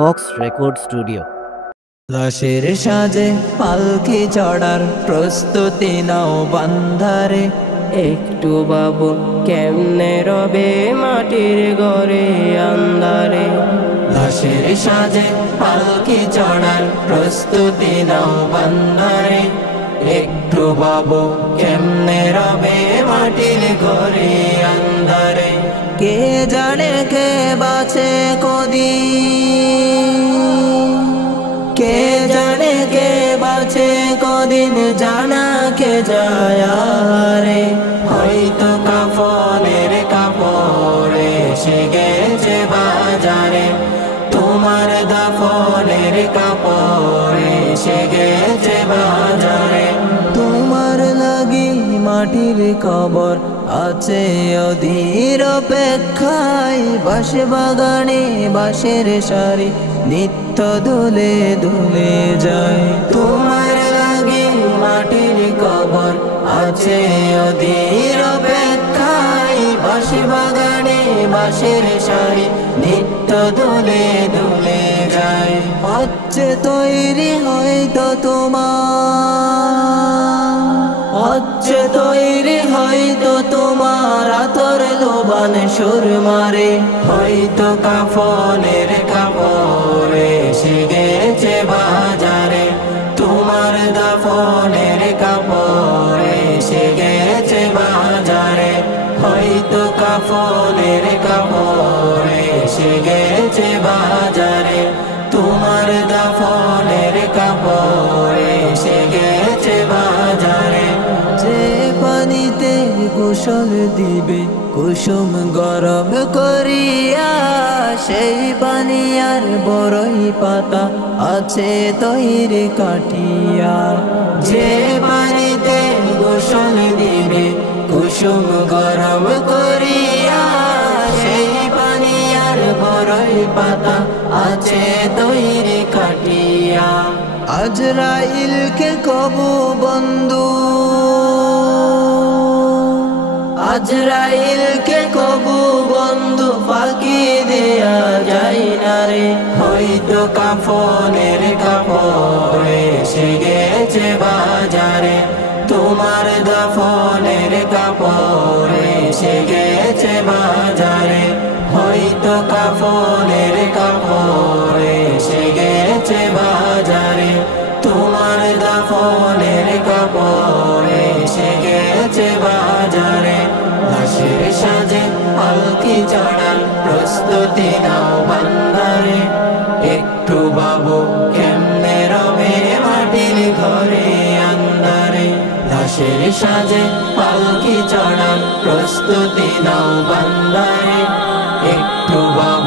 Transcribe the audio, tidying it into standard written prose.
Cox record studio. লাশের সাজে পালকি চড়ার প্রস্তুতি নাও বান্ধারে। একটু বাবু কেমনে রবে মাটির ঘরে আন্ধারে। লাশের সাজে পালকি চড়ার প্রস্তুতি নাও বান্ধারে। একটু বাবু কেমনে রবে মাটির ঘরে আন্ধারে। কে জানে কে বাঁচে কদিন, কে জানে কে বাঁচে কদিন, জানা কে যায় রে। হয়তো কাফনের কাপড়ে এসে গেছে বাজারে, তোমার দাফনের কাপড়ে এসে গেছে বাজারে। তোমার লাগি মাটির কবর আছে অধীর অপেক্ষায়। বাঁশ বাগানে বাঁশের সারি নিত্য দুলে দুলে যায়। তোমার লাগি মাটির কবর আছে অধীর অপেক্ষায়। বাঁশ বাগানে বাঁশের সারি নিত্য দুলে দুলে যায়। হচ্ছে তৈরি হয়তো তোমার, হচ্ছে তৈরি হয়তো তোমার আতর লোবান সুর মারে। হয়তো কাফনের কাপড়ে এসে গেছে বাজারে, তোমার দাফনের কাপড়ে এসে গেছে বাজারে। হয়তো কাফনের কাপড়ে এসে গেছে বাজারে, তোমার দাফনের কাপড়ে এসে গেছে বাজারে। যে পানিতে গোসল দিবে কুসুম গরম করিয়া, সেই পানি আর বড়ই পাতা আছে তৈরি কাটিয়া। যে পানিতে গোসল দিবে কুসুম গরম করিয়া, সেই পানি আর বড়ই পাতা আছে তৈরি কাটিয়া। আজরাইলকে কবু বন্ধু, আজরাইলকে কবু বন্ধু ফাঁকি দেয়া যায় না রে। হয়তো কাফনের কাপড়ে এসে গেছে বাজারে, তোমার দাফনের কাপড়ে এসে গেছে বাজারে। হয়তো কাফনের কাপড়ে এসে গেছে বাজারে, তোমার দাফনের কাপড়ে এসে গেছে বাজারে। লাশের সাজে পালকি চড়ার প্রস্তুতি নাও বান্ধারে। একটু বাবু কেমনে রবে মাটির ঘরে আন্ধারে। লাশের সাজে পালকি চড়ার প্রস্তুতি নাও বান্ধারে। একটু বাবু